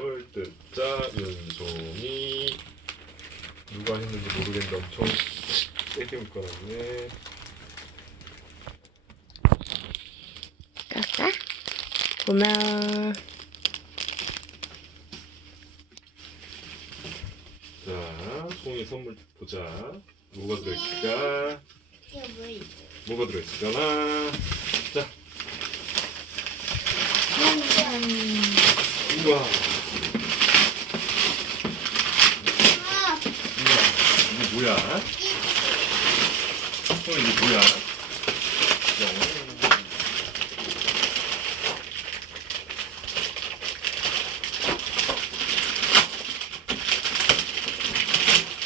선물 뜻자 윤송이. 누가 했는지 모르겠는데 엄청 세게 묶어놨네. 까까? 고마워. 자 송이 선물 보자. 뭐가 들어있을까? 이거 뭐야? 뭐가 들어있을까나? 자. 우와 아, 우와 이게 뭐야 송이 이게 뭐야 야,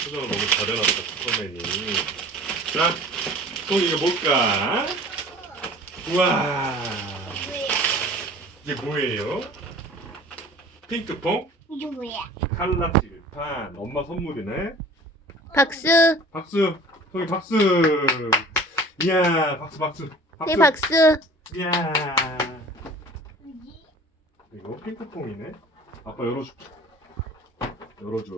표정을 너무 잘해놨다 슈퍼맨이 자 송이 이게 뭘까 우와? 이게 뭐예요? 핑크퐁? 이게 뭐야? 칼라 칠판 엄마 선물이네 박수. 박수. 송이 박수. 이야 박수 박수. 박수. 네, 박수. 이야? 이거 핑크퐁이네? 아빠 열어줄게 열어줘.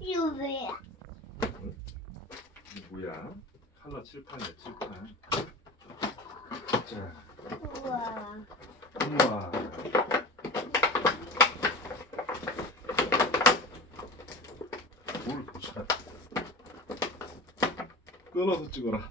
이거 뭐야? 이게 뭐야 칼라 칠판이야 칠판. 자. 우와. 우와. 뭘 보자. 끊어서 찍어라